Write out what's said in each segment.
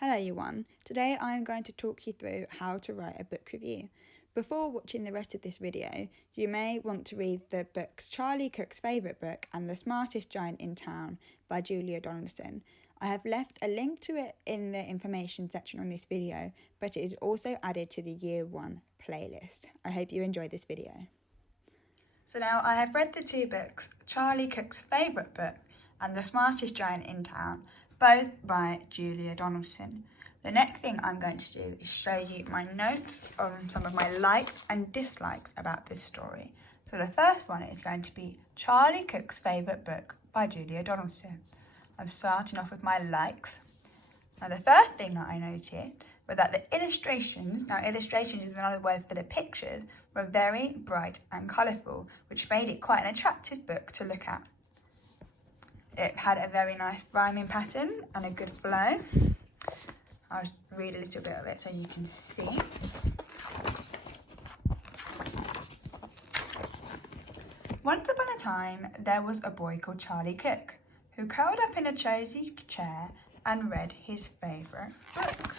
Hello everyone, today I am going to talk you through how to write a book review. Before watching the rest of this video, you may want to read the books Charlie Cook's favourite book and The Smartest Giant in Town by Julia Donaldson. I have left a link to it in the information section on this video, but it is also added to the Year 1 playlist. I hope you enjoy this video. So now I have read the two books, Charlie Cook's favourite book and The Smartest Giant in Town, both by Julia Donaldson. The next thing I'm going to do is show you my notes on some of my likes and dislikes about this story. So the first one is going to be Charlie Cook's favourite book by Julia Donaldson. I'm starting off with my likes. Now the first thing that I noted was that the illustrations, now illustrations is another word for the pictures, were very bright and colourful, which made it quite an attractive book to look at. It had a very nice rhyming pattern and a good flow. I'll just read a little bit of it so you can see. Once upon a time, there was a boy called Charlie Cook, who curled up in a cozy chair and read his favourite book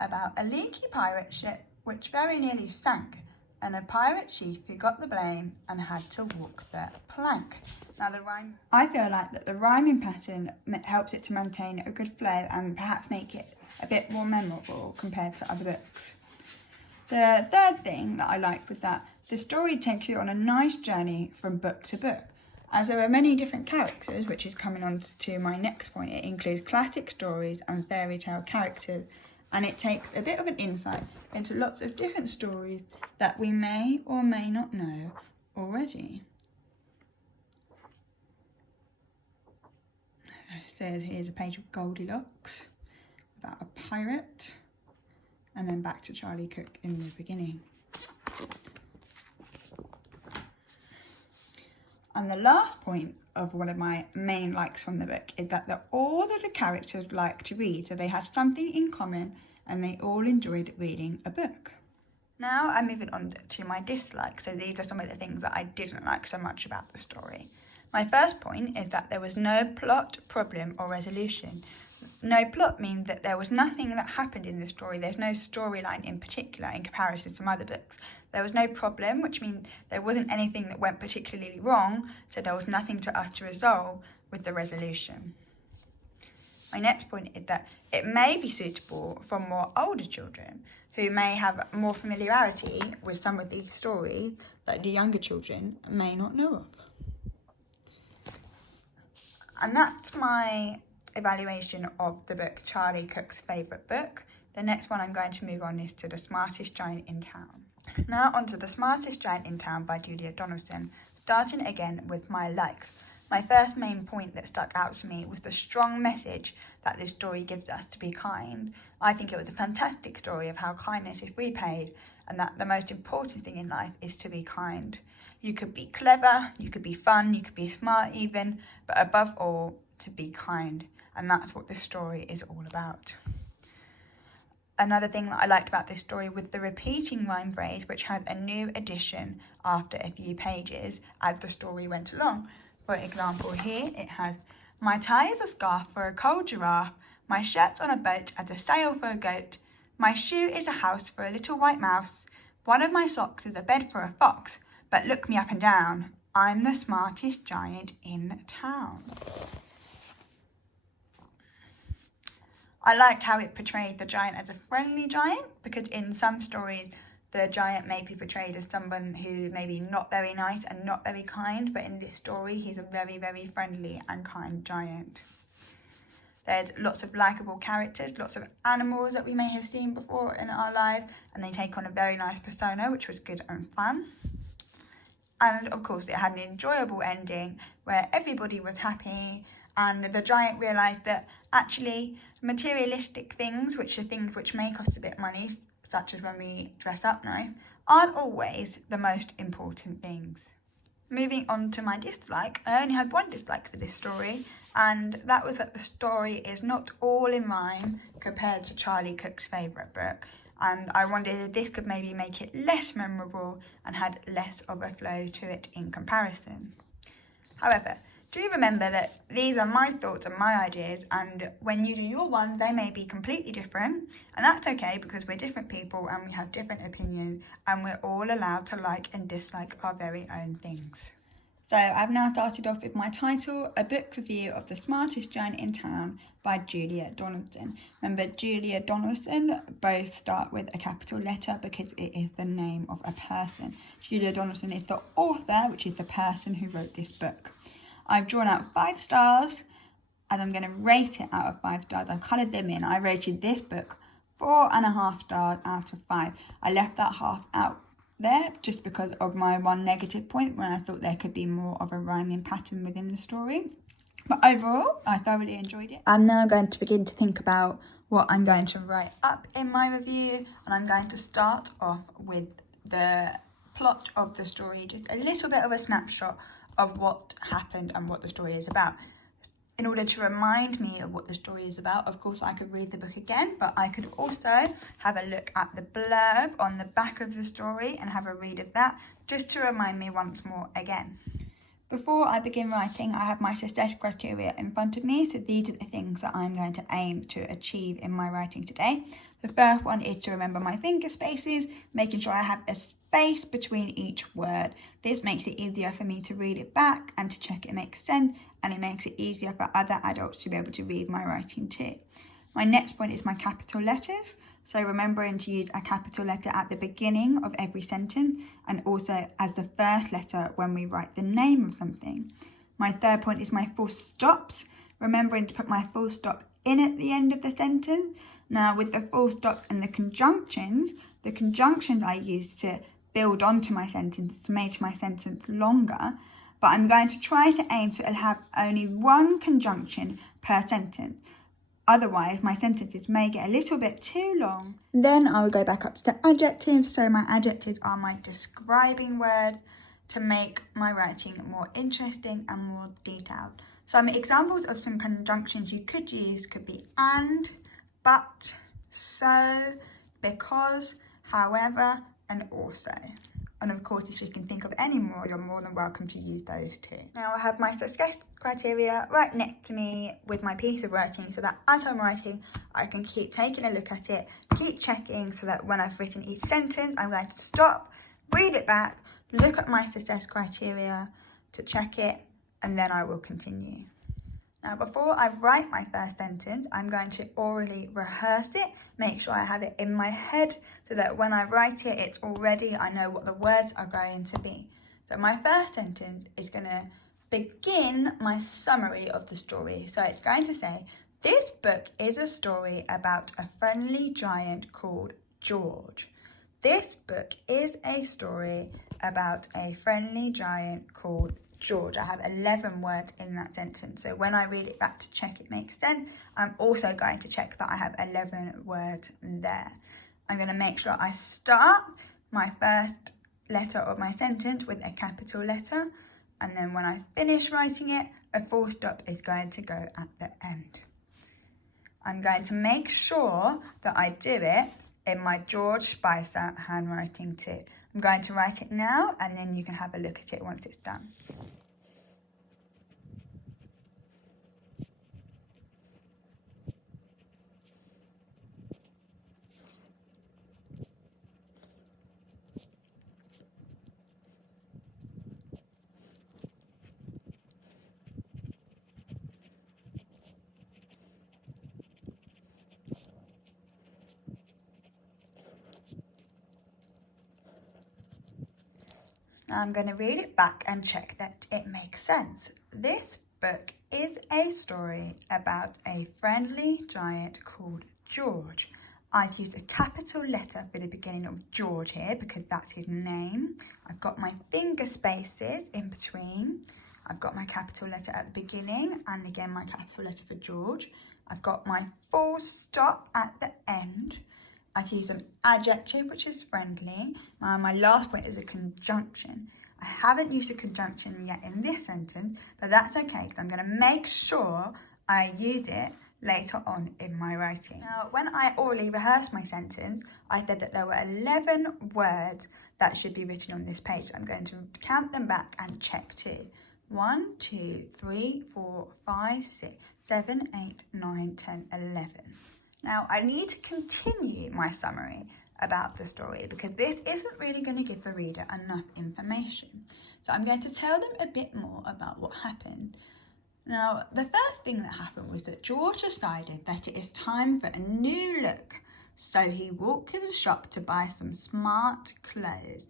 about a leaky pirate ship which very nearly sank, and a pirate chief who got the blame and had to walk the plank. Now I feel like that the rhyming pattern helps it to maintain a good flow and perhaps make it a bit more memorable compared to other books. The third thing that I like was that the story takes you on a nice journey from book to book. As there are many different characters, which is coming on to my next point, it includes classic stories and fairy tale characters, and it takes a bit of an insight into lots of different stories that we may or may not know already. So here's a page of Goldilocks about a pirate, and then back to Charlie Cook in the beginning. And the last point of one of my main likes from the book is that all of the characters like to read, so they have something in common and they all enjoyed reading a book. Now I'm moving on to my dislikes, so these are some of the things that I didn't like so much about the story. My first point is that there was no plot, problem or resolution. No plot means that there was nothing that happened in the story. There's no storyline in particular in comparison to some other books. There was no problem, which means there wasn't anything that went particularly wrong, so there was nothing to us to resolve with the resolution. My next point is that it may be suitable for more older children who may have more familiarity with some of these stories that the younger children may not know of. And that's my evaluation of the book Charlie Cook's favourite book. The next one I'm going to move on is to The Smartest Giant in Town. Now on to The Smartest Giant in Town by Julia Donaldson, starting again with my likes. My first main point that stuck out to me was the strong message that this story gives us to be kind. I think it was a fantastic story of how kindness is repaid, and that the most important thing in life is to be kind. You could be clever, you could be fun, you could be smart even, but above all, to be kind. And that's what this story is all about. Another thing that I liked about this story was the repeating rhyme phrase, which had a new addition after a few pages as the story went along. For example, here it has, my tie is a scarf for a cold giraffe, my shirt's on a boat as a sail for a goat, my shoe is a house for a little white mouse, one of my socks is a bed for a fox, but look me up and down, I'm the smartest giant in town. I liked how it portrayed the giant as a friendly giant, because in some stories the giant may be portrayed as someone who may be not very nice and not very kind, but in this story he's a very, very friendly and kind giant. There's lots of likeable characters, lots of animals that we may have seen before in our lives, and they take on a very nice persona, which was good and fun. And of course it had an enjoyable ending where everybody was happy, and the giant realised that actually materialistic things, which are things which may cost a bit of money, such as when we dress up nice, aren't always the most important things. Moving on to my dislike, I only had one dislike for this story, and that was that the story is not all in rhyme compared to Charlie Cook's favourite book, and I wondered if this could maybe make it less memorable and had less of a flow to it in comparison. However, Do remember that these are my thoughts and my ideas, and when you do your one, they may be completely different, and that's okay because we're different people and we have different opinions, and we're all allowed to like and dislike our very own things. So I've now started off with my title, A Book Review of The Smartest Giant in Town by Julia Donaldson. Remember, Julia Donaldson both start with a capital letter because it is the name of a person. Julia Donaldson is the author, which is the person who wrote this book. I've drawn out 5 stars and I'm going to rate it out of 5 stars. I've coloured them in. I rated this book 4.5 stars out of 5. I left that half out there just because of my one negative point when I thought there could be more of a rhyming pattern within the story. But overall, I thoroughly enjoyed it. I'm now going to begin to think about what I'm going to write up in my review, and I'm going to start off with the plot of the story, just a little bit of a snapshot of what happened and what the story is about. In order to remind me of what the story is about, of course, I could read the book again, but I could also have a look at the blurb on the back of the story and have a read of that, just to remind me once more again. Before I begin writing, I have my success criteria in front of me, so these are the things that I'm going to aim to achieve in my writing today. The first one is to remember my finger spaces, making sure I have a space between each word. This makes it easier for me to read it back and to check it makes sense, and it makes it easier for other adults to be able to read my writing too. My next point is my capital letters, so remembering to use a capital letter at the beginning of every sentence and also as the first letter when we write the name of something. My third point is my full stops, remembering to put my full stop in at the end of the sentence. Now with the full stops and the conjunctions I use to build onto my sentence to make my sentence longer, but I'm going to try to aim to have only one conjunction per sentence. Otherwise, my sentences may get a little bit too long. Then I will go back up to the adjectives. So my adjectives are my describing words to make my writing more interesting and more detailed. Some examples of some conjunctions you could use could be and, but, so, because, however, and also. And of course, if you can think of any more, you're more than welcome to use those too. Now I have my success criteria right next to me with my piece of writing, so that as I'm writing, I can keep taking a look at it, keep checking, so that when I've written each sentence, I'm going to stop, read it back, look at my success criteria to check it, and then I will continue. Now, before I write my first sentence, I'm going to orally rehearse it, make sure I have it in my head so that when I write it, it's already, I know what the words are going to be. So my first sentence is going to begin my summary of the story. So it's going to say, this book is a story about a friendly giant called George. This book is a story about a friendly giant called George. I have 11 words in that sentence. So when I read it back to check it makes sense, I'm also going to check that I have 11 words there. I'm going to make sure I start my first letter of my sentence with a capital letter. And then when I finish writing it, a full stop is going to go at the end. I'm going to make sure that I do it in my George Spicer handwriting too. I'm going to write it now, and then you can have a look at it once it's done. Now I'm going to read it back and check that it makes sense. This book is a story about a friendly giant called George. I've used a capital letter for the beginning of George here because that's his name. I've got my finger spaces in between. I've got my capital letter at the beginning and again my capital letter for George. I've got my full stop at the end. I've used an adjective, which is friendly. My last point is a conjunction. I haven't used a conjunction yet in this sentence, but that's okay because I'm going to make sure I use it later on in my writing. Now, when I orally rehearsed my sentence, I said that there were 11 words that should be written on this page. I'm going to count them back and check too. 1, 2, 3, 4, 5, 6, 7, 8, 9, 10, 11. Now, I need to continue my summary about the story because this isn't really going to give the reader enough information. So I'm going to tell them a bit more about what happened. Now, the first thing that happened was that George decided that it is time for a new look. So he walked to the shop to buy some smart clothes.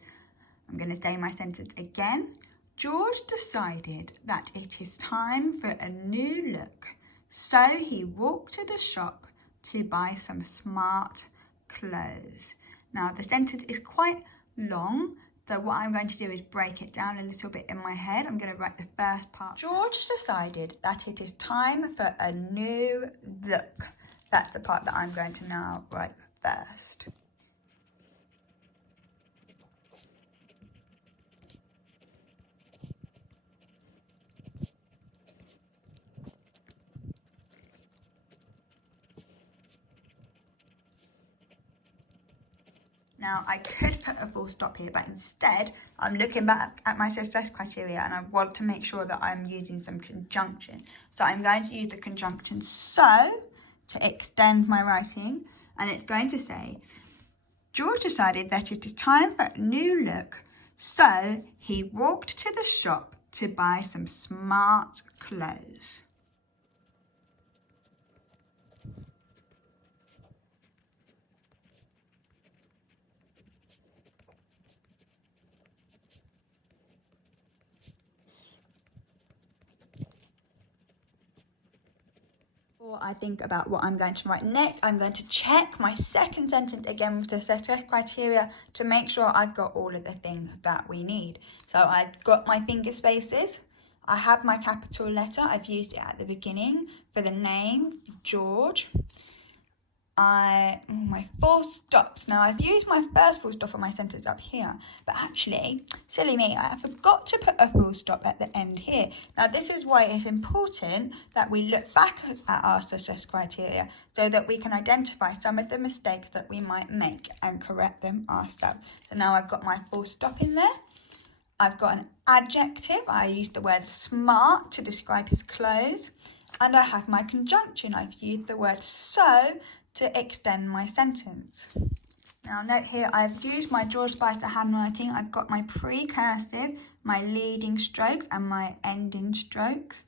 I'm going to say my sentence again. George decided that it is time for a new look. So he walked to the shop to buy some smart clothes. Now, the sentence is quite long. So what I'm going to do is break it down a little bit in my head. I'm going to write the first part. George decided that it is time for a new look. That's the part that I'm going to now write first. Now, I could put a full stop here, but instead, I'm looking back at my success criteria and I want to make sure that I'm using some conjunction. So I'm going to use the conjunction so to extend my writing, and it's going to say, George decided that it is time for a new look, so he walked to the shop to buy some smart clothes. Before I think about what I'm going to write next, I'm going to check my second sentence again with the success criteria to make sure I've got all of the things that we need. So I've got my finger spaces. I have my capital letter. I've used it at the beginning for the name, George. My full stops. Now, I've used my first full stop on my sentence up here, but actually, silly me, I forgot to put a full stop at the end here. Now, this is why it's important that we look back at our success criteria so that we can identify some of the mistakes that we might make and correct them ourselves. So now I've got my full stop in there. I've got an adjective. I used the word smart to describe his clothes. And I have my conjunction. I've used the word so to extend my sentence. Now note here, I've used my George Spicer handwriting. I've got my precursive, my leading strokes and my ending strokes.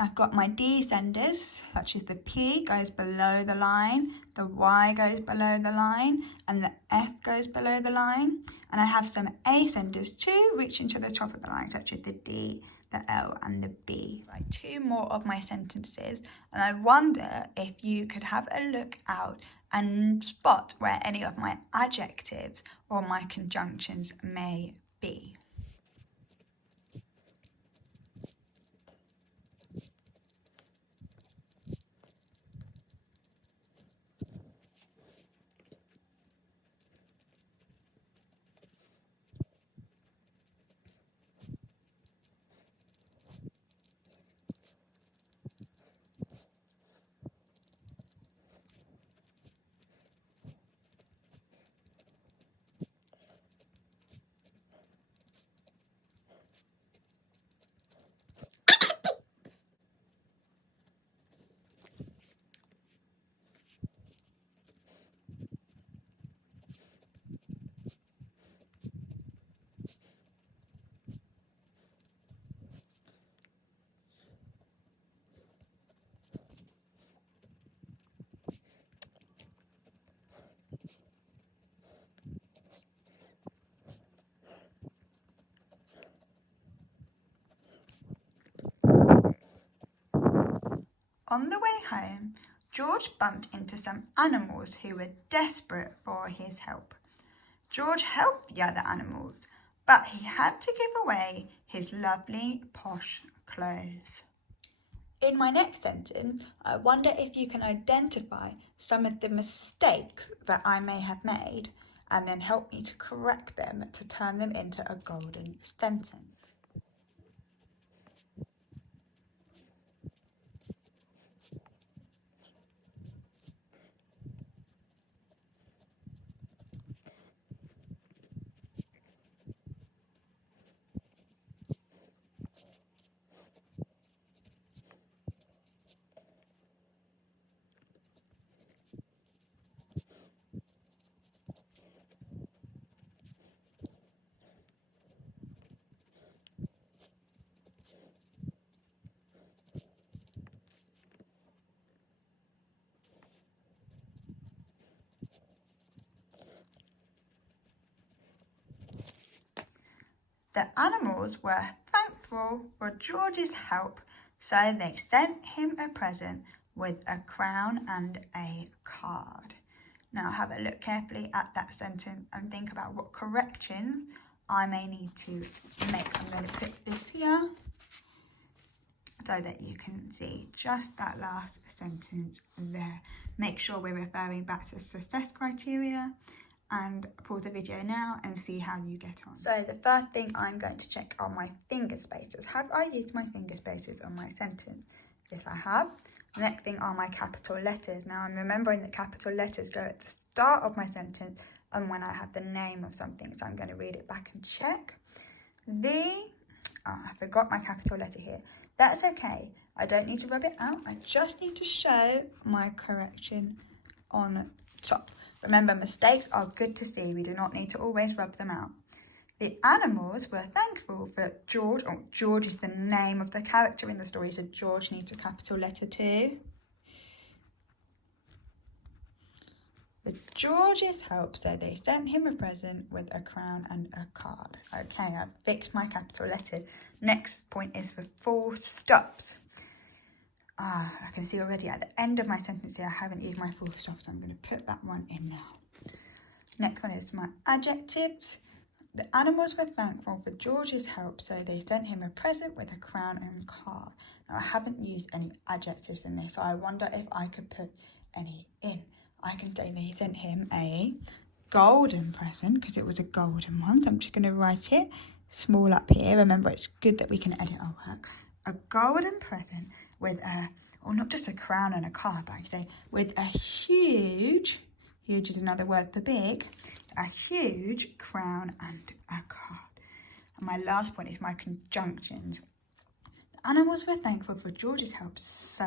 I've got my descenders, such as the P goes below the line, the Y goes below the line, and the F goes below the line. And I have some ascenders too, reaching to the top of the line, such as the D, the L, and the B. Write two more of my sentences, and I wonder if you could have a look out and spot where any of my adjectives or my conjunctions may be. On the way home, George bumped into some animals who were desperate for his help. George helped the other animals, but he had to give away his lovely posh clothes. In my next sentence, I wonder if you can identify some of the mistakes that I may have made and then help me to correct them to turn them into a golden sentence. The animals were thankful for George's help, so they sent him a present with a crown and a card. Now have a look carefully at that sentence and think about what corrections I may need to make. I'm going to put this here so that you can see just that last sentence there. Make sure we're referring back to success criteria, and pause the video now and see how you get on. So the first thing I'm going to check are my finger spaces. Have I used my finger spaces on my sentence? Yes, I have. The next thing are my capital letters. Now I'm remembering that capital letters go at the start of my sentence and when I have the name of something. So I'm going to read it back and check. I forgot my capital letter here. That's okay. I don't need to rub it out. I just need to show my correction on top. Remember, mistakes are good to see. We do not need to always rub them out. The animals were thankful for George. Oh, George is the name of the character in the story, so George needs a capital letter too. With George's help, so they sent him a present with a crown and a card. Okay, I've fixed my capital letter. Next point is for full stops. I can see already at the end of my sentence here, I haven't used my full stop, so I'm going to put that one in now. Next one is my adjectives. The animals were thankful for George's help, so they sent him a present with a crown and a card. Now, I haven't used any adjectives in this, so I wonder if I could put any in. I can say they sent him a golden present, because it was a golden one, so I'm just going to write it small up here. Remember, it's good that we can edit our work. A golden present with a, or not just a crown and a card, but I say with a huge is another word for big, a huge crown and a card. And my last point is my conjunctions. The animals were thankful for George's help, so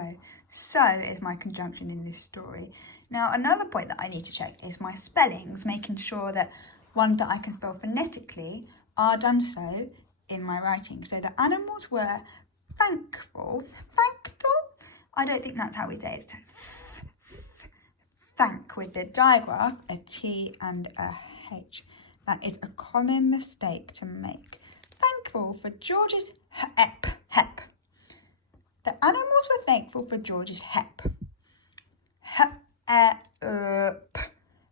is my conjunction in this story. Now, another point that I need to check is my spellings, making sure that ones that I can spell phonetically are done so in my writing. So the animals were thankful. I don't think that's how we say it. Thank with the digraph, a T and a H. That is a common mistake to make. Thankful for George's help. The animals were thankful for George's help.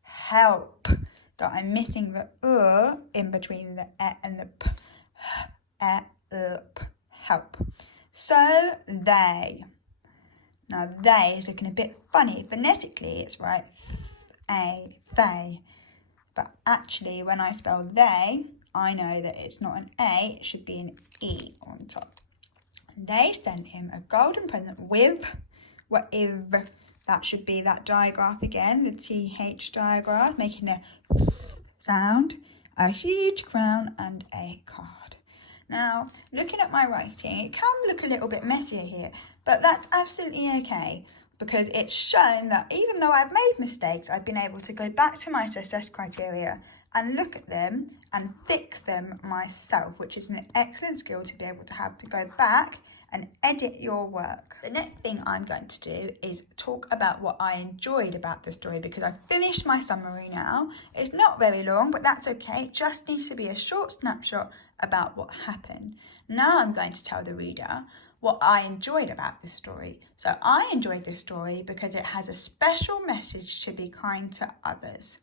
Help. So I'm missing the in between the and the p. Help. So they. Now they is looking a bit funny. Phonetically it's right, they. But actually when I spell they, I know that it's not an A, it should be an E on top. They sent him a golden present with, that should be that digraph again, the TH digraph, making a sound, a huge crown and a card. Now, looking at my writing, it can look a little bit messier here, but that's absolutely okay, because it's shown that even though I've made mistakes, I've been able to go back to my success criteria and look at them and fix them myself, which is an excellent skill to be able to have to go back and edit your work. The next thing I'm going to do is talk about what I enjoyed about the story, because I've finished my summary now. It's not very long, but that's okay. It just needs to be a short snapshot about what happened. Now I'm going to tell the reader what I enjoyed about this story. So I enjoyed this story because it has a special message to be kind to others.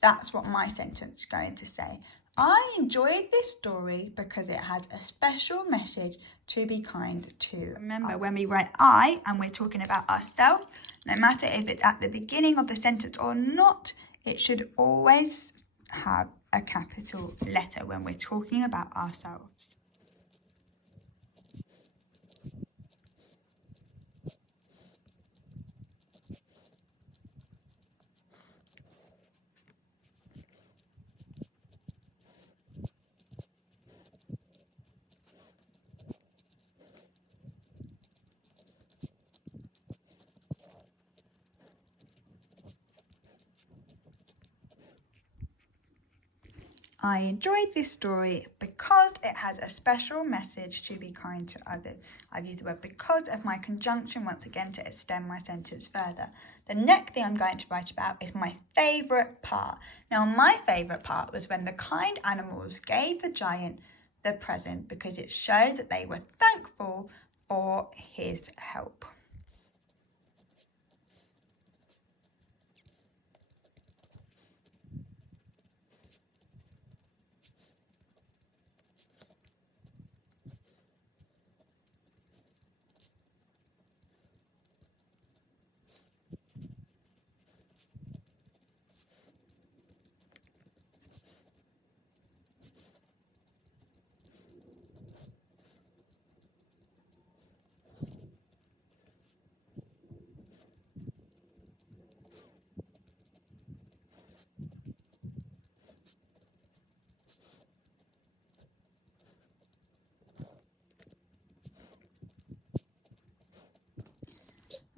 That's what my sentence is going to say. I enjoyed this story because it has a special message to be kind to. Remember, when we write I and we're talking about ourselves, no matter if it's at the beginning of the sentence or not, it should always have a capital letter when we're talking about ourselves. I enjoyed this story because it has a special message to be kind to others. I've used the word because of my conjunction once again to extend my sentence further. The next thing I'm going to write about is my favourite part. Now, my favourite part was when the kind animals gave the giant the present because it showed that they were thankful for his help.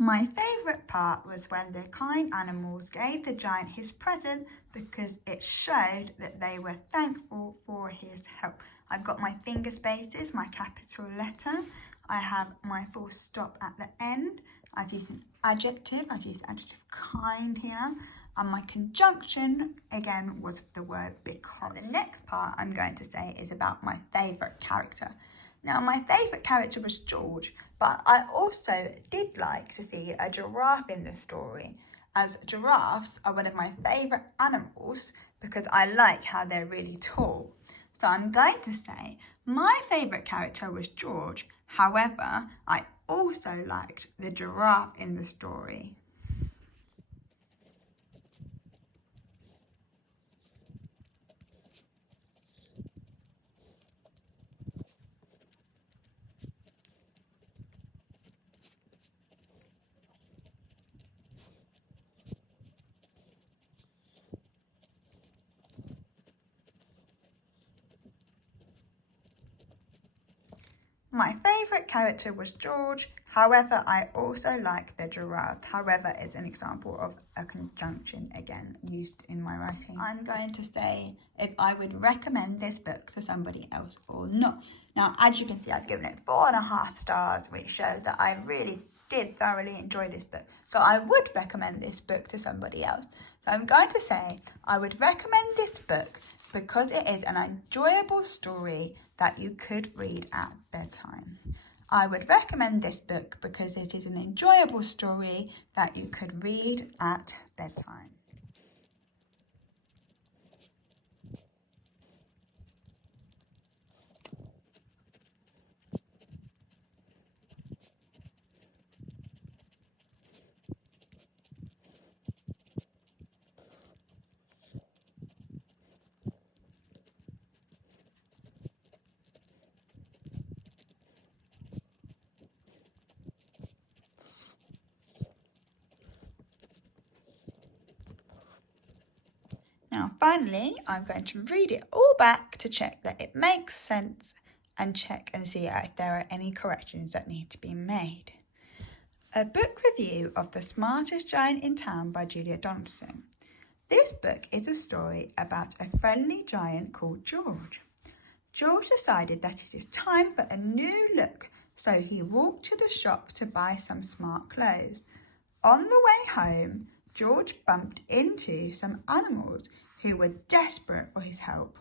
My favourite part was when the kind animals gave the giant his present because it showed that they were thankful for his help. I've got my finger spaces, my capital letter. I have my full stop at the end. I've used an adjective. I've used adjective kind here. And my conjunction, again, was the word because. The next part I'm going to say is about my favourite character. Now, my favourite character was George, but I also did like to see a giraffe in the story, as giraffes are one of my favourite animals because I like how they're really tall. So I'm going to say my favourite character was George. However, I also liked the giraffe in the story. My favourite character was George, however I also like the giraffe. However is an example of a conjunction, again, used in my writing. I'm going to say if I would recommend this book to somebody else or not. Now, as you can see, I've given it 4.5 stars, which shows that I really did thoroughly enjoy this book. So I would recommend this book to somebody else. So I'm going to say I would recommend this book because it is an enjoyable story that you could read at bedtime. I would recommend this book because it is an enjoyable story that you could read at bedtime. Now, finally, I'm going to read it all back to check that it makes sense and check and see if there are any corrections that need to be made. A book review of The Smartest Giant in Town by Julia Donaldson. This book is a story about a friendly giant called George. George decided that it is time for a new look, so he walked to the shop to buy some smart clothes. On the way home, George bumped into some animals who were desperate for his help.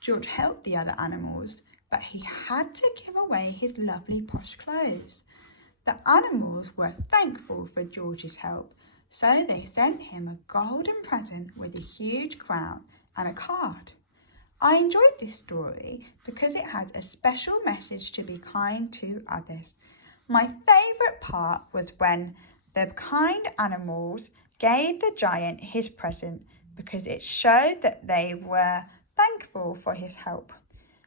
George helped the other animals, but he had to give away his lovely posh clothes. The animals were thankful for George's help, so they sent him a golden present with a huge crown and a card. I enjoyed this story because it had a special message to be kind to others. My favourite part was when the kind animals gave the giant his present because it showed that they were thankful for his help.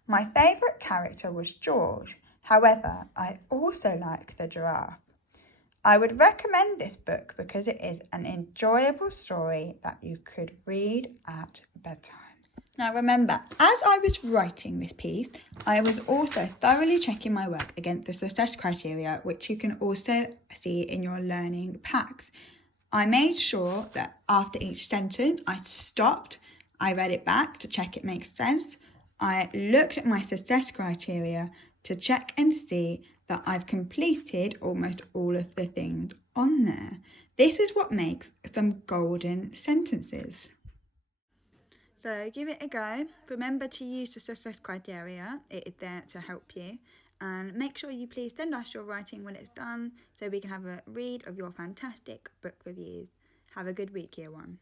My favourite character was George. However, I also like the giraffe. I would recommend this book because it is an enjoyable story that you could read at bedtime. Now remember, as I was writing this piece, I was also thoroughly checking my work against the success criteria, which you can also see in your learning packs. I made sure that after each sentence, I stopped, I read it back to check it makes sense. I looked at my success criteria to check and see that I've completed almost all of the things on there. This is what makes some golden sentences. So give it a go. Remember to use the success criteria, it is there to help you. And make sure you please send us your writing when it's done so we can have a read of your fantastic book reviews. Have a good week, Year 1.